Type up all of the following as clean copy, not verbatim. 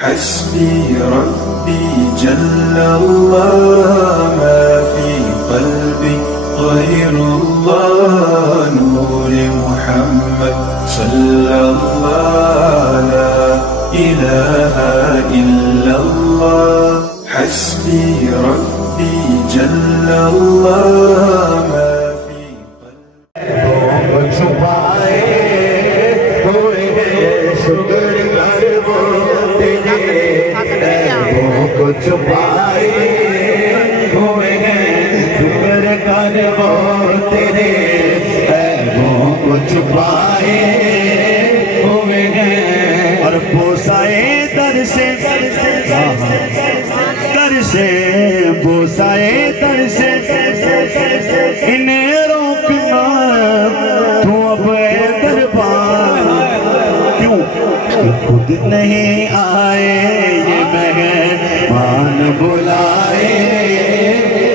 حسبي ربي جل الله ما في قلبي غير الله نور محمد صلى الله لا إله إلا الله حسبي ربي جل الله ما في قلبي چھپائے ہوئے شکر کر وہ تیرے عیبوں کو چھپائے ہوئے شکر کر وہ تیرے عیبوں کو چھپائے ہوئے اور بوسائے در سے بوسائے در سے انہیں روکنا تو اب اے دربار کیوں خود نہیں آئے یہ مہمان بلائے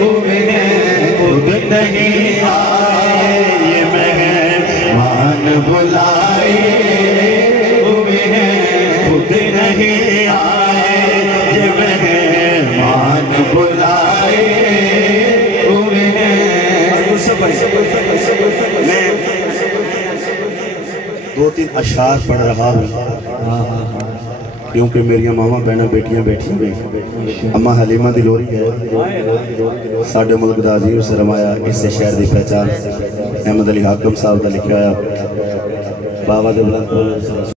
ہوئے خود نہیں آئے یہ مہمان بلائے ہوئے خود نہیں آئے یہ مہمان بلائے ہوئے میں دو تین اشعار پڑھ رہا ہوں کیونکہ میری ماما بہنیں بیٹیاں بیٹھی ہوئی اما حلیمہ دلوری ہے ساڑھے ملک دا عزیز سے رمایا اس سے شہر دی پہچان احمد علی حاکم صاحب دا لکھا ہے بابا دے بلند